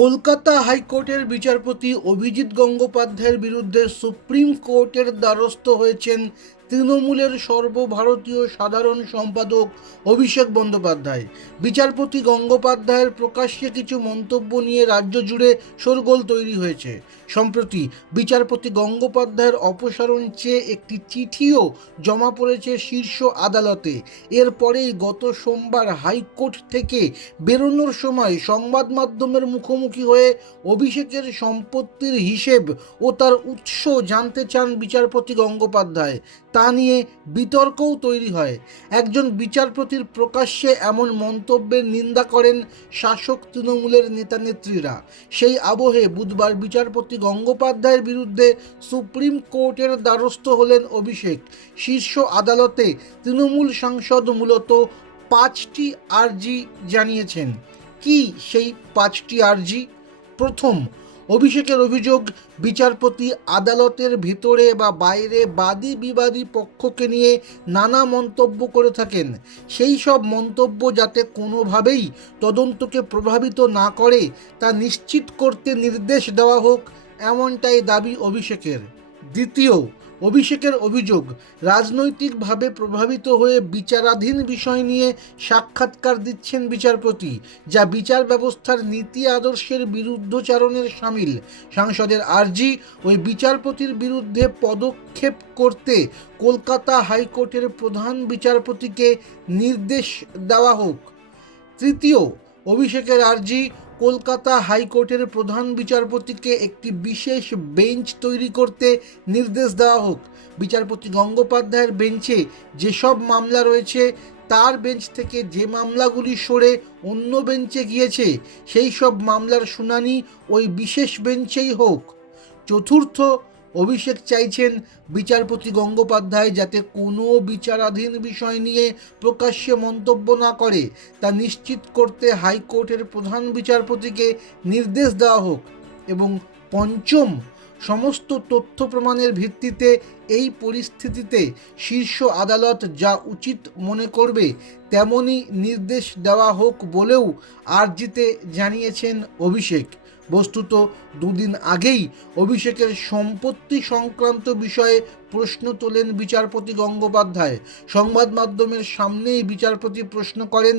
কলকাতা হাইকোর্টের বিচারপতি অভিজিৎ গঙ্গোপাধ্যায়ের বিরুদ্ধে সুপ্রিম কোর্টের দ্বারস্থ হয়েছেন তৃণমূলের সর্বভারতীয় সাধারণ সম্পাদক অভিষেক বন্দ্যোপাধ্যায়। বিচারপতি গঙ্গোপাধ্যায়ের প্রকাশ্যে কিছু মন্তব্য নিয়ে রাজ্য জুড়ে শোরগোল তৈরি হয়েছে। সম্প্রতি বিচারপতি গঙ্গোপাধ্যায়ের অপসারণ চেয়ে একটি চিঠিও জমা পড়েছে শীর্ষ আদালতে। এরপরেই গত সোমবার হাইকোর্ট থেকে বেরোনোর সময় সংবাদ মাধ্যমের মুখোমুখি হয়ে অভিষেকের সম্পত্তির হিসেব ও তার উৎস জানতে চান বিচারপতি গঙ্গোপাধ্যায়। তা নিয়ে বিতর্কও তৈরি হয়। একজন বিচারপতির প্রকাশ্যে এমন মন্তব্যের নিন্দা করেন শাসক তৃণমূলের নেতানেত্রীরা। সেই আবহে বুধবার বিচারপতি গঙ্গোপাধ্যায়ের বিরুদ্ধে সুপ্রিম কোর্টের দ্বারস্থ হলেন অভিষেক। শীর্ষ আদালতে তৃণমূল সাংসদ মূলত 5টি আর্জি জানিয়েছেন। কি সেই 5টি আর্জি? প্রথম, অভিষেকের অভিযোগ বিচারপতি আদালতের ভিতরে বা বাইরে বাদী বিবাদী পক্ষকে নিয়ে নানা মন্তব্য করে থাকেন। সেই সব মন্তব্য যাতে কোনোভাবেই তদন্তকে প্রভাবিত না করে তা নিশ্চিত করতে নির্দেশ দেওয়া হোক, এমনটাই দাবি অভিষেকের। দ্বিতীয়, অভিষেকের অভিযোগ রাজনৈতিকভাবে প্রভাবিত হয়ে বিচারাধীন বিষয় নিয়ে সাক্ষাৎকার দিচ্ছেন বিচারপতি, যা বিচার ব্যবস্থার নীতি আদর্শের বিরুদ্ধচারণের শামিল। সাংসদের আর্জি ওই বিচারপতির বিরুদ্ধে পদক্ষেপ করতে কলকাতা হাইকোর্টের প্রধান বিচারপতিকে নির্দেশ দেওয়া হোক। তৃতীয়, অভিষেকের আর্জি কলকাতা হাইকোর্টের প্রধান বিচারপতিকে একটি বিশেষ বেঞ্চ তৈরি করতে নির্দেশ দেওয়া হোক। বিচারপতি গঙ্গোপাধ্যায়ের বেঞ্চে যেসব মামলা রয়েছে তার বেঞ্চ থেকে যে মামলাগুলি সরে অন্য বেঞ্চে গিয়েছে সেই সব মামলার শুনানি ওই বিশেষ বেঞ্চেই হোক। চতুর্থ, অভিষেক চাইছেন বিচারপতি গঙ্গোপাধ্যায় যাতে কোনো বিচারাধীন বিষয় নিয়ে প্রকাশ্যে মন্তব্য না করে তা নিশ্চিত করতে হাইকোর্টের প্রধান বিচারপতিকে নির্দেশ দেওয়া হোক। এবং পঞ্চম, সমস্ত তথ্য প্রমাণের ভিত্তিতে এই পরিস্থিতিতে শীর্ষ আদালত যা উচিত মনে করবে তেমনই নির্দেশ দেওয়া হোক বলেও আর্জিতে জানিয়েছেন অভিষেক। বস্তুত দুদিন আগেই অভিষেকের সম্পত্তি সংক্রান্ত বিষয়ে প্রশ্ন তোলেন বিচারপতি গঙ্গোপাধ্যায়। সংবাদ মাধ্যমের সামনেই বিচারপতি প্রশ্ন করেন,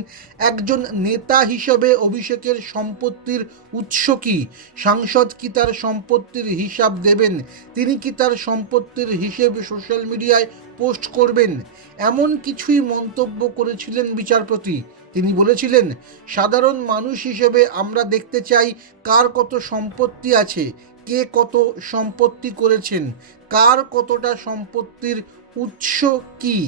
একজন নেতা হিসেবে অভিষেকের সম্পত্তির উৎস কী? সাংসদ কি তার সম্পত্তির হিসাব দেবেন? তিনি কি তার সম্পত্তির হিসেব সোশ্যাল মিডিয়ায় পোস্ট করবেন? এমন কিছুই মন্তব্য করেছিলেন বিচারপতি। তিনি বলেছিলেন, সাধারণ মানুষ হিসেবে আমরা দেখতে চাই কার কত সম্পত্তি আছে, কে কত সম্পত্তি করেছেন, কার কতটা সম্পত্তির উৎস কী।